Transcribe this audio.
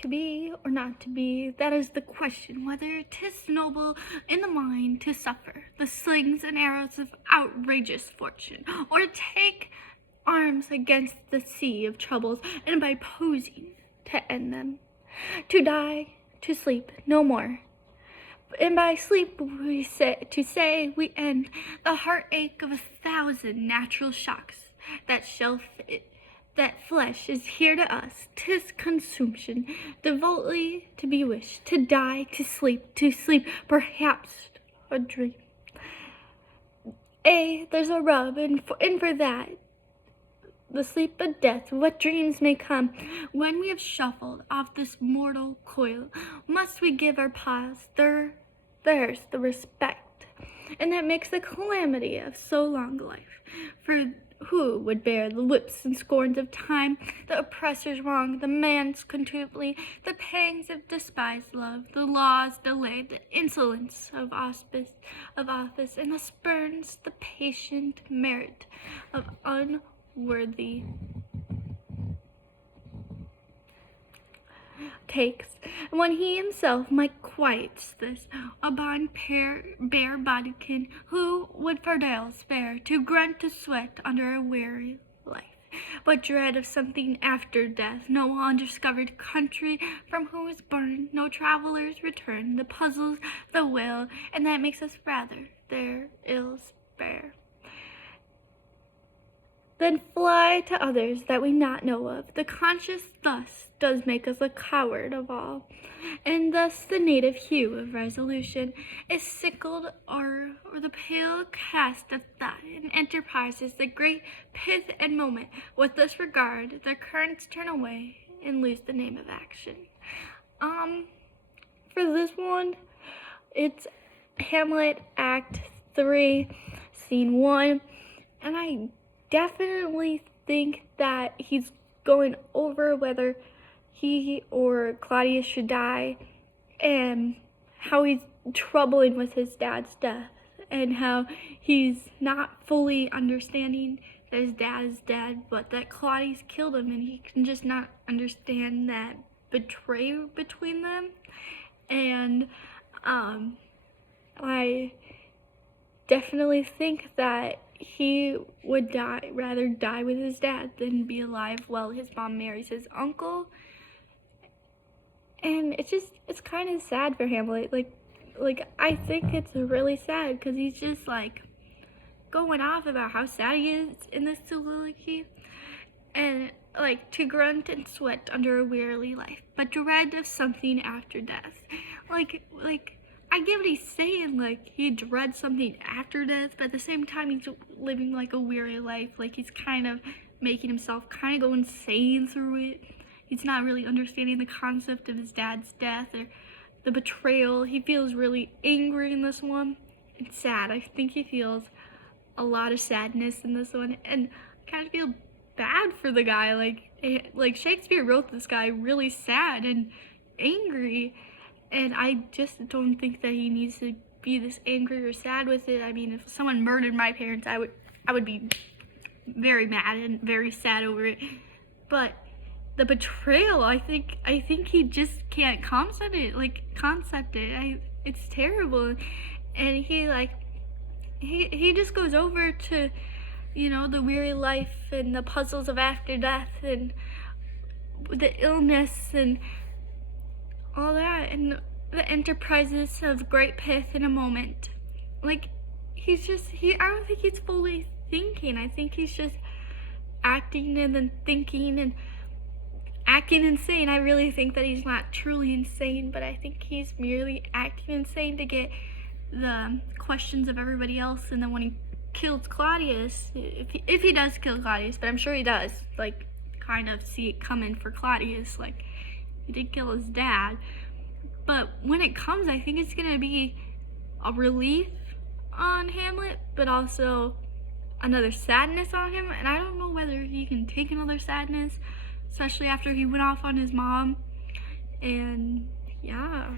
To be or not to be, that is the question, whether 'tis noble in the mind to suffer the slings and arrows of outrageous fortune, or to take arms against the sea of troubles, and by posing to end them. To die, to sleep no more. And by sleep we say we end the heartache of 1,000 natural shocks that flesh is here to us. 'Tis consumption, devoutly to be wished, to die, to sleep, perhaps a dream. There's a rub, and for that, the sleep of death, what dreams may come. When we have shuffled off this mortal coil, must we give our paws there's the respect, and that makes the calamity of so long a life. For who would bear the whips and scorns of time, the oppressor's wrong, the man's contumely, the pangs of despised love, the law's delay, the insolence of office, and the spurns, the patient merit of unworthy takes, and when he himself might quiet this, a bond bare bodykin, who would for dale spare to grunt to sweat under a weary life, but dread of something after death, no undiscovered country from whose bourne no travellers return, the puzzles the will, and that makes us rather their ills bear then fly to others that we not know of. The conscience thus does make us a coward of all, and thus the native hue of resolution is sickled, or the pale cast of thought, and enterprises the great pith and moment. With this regard, the currents turn away and lose the name of action. For this one, it's Hamlet, Act 3, Scene 1, and I definitely think that he's going over whether he or Claudius should die, and how he's troubling with his dad's death, and how he's not fully understanding that his dad is dead, but that Claudius killed him, and he can just not understand that betrayal between them. And I definitely think that he would rather die with his dad than be alive while his mom marries his uncle. And it's kind of sad for Hamlet. Like I think it's really sad because he's just like going off about how sad he is in this soliloquy, and like to grunt and sweat under a weary life, but dread of something after death. Like I get what he's saying, like he dreads something after death, but at the same time he's living like a weary life. Like he's kind of making himself kind of go insane through it. He's not really understanding the concept of his dad's death or the betrayal. He feels really angry in this one and sad. I think he feels a lot of sadness in this one, and I kind of feel bad for the guy. Like Shakespeare wrote this guy really sad and angry, and I just don't think that he needs to be this angry or sad with it. I mean, if someone murdered my parents, I would be very mad and very sad over it. But the betrayal, I think he just can't concept it. It's terrible. And he just goes over to, the weary life and the puzzles of after death and the illness and all that, and the enterprises of great pith in a moment. Like, I don't think he's fully thinking. I think he's just acting and then thinking and acting insane. I really think that he's not truly insane, but I think he's merely acting insane to get the questions of everybody else. And then when he kills Claudius, if he does kill Claudius, but I'm sure he does, like, kind of see it coming for Claudius, like, he did kill his dad. But when it comes, I think it's gonna be a relief on Hamlet, but also another sadness on him. And I don't know whether he can take another sadness, especially after he went off on his mom. And yeah.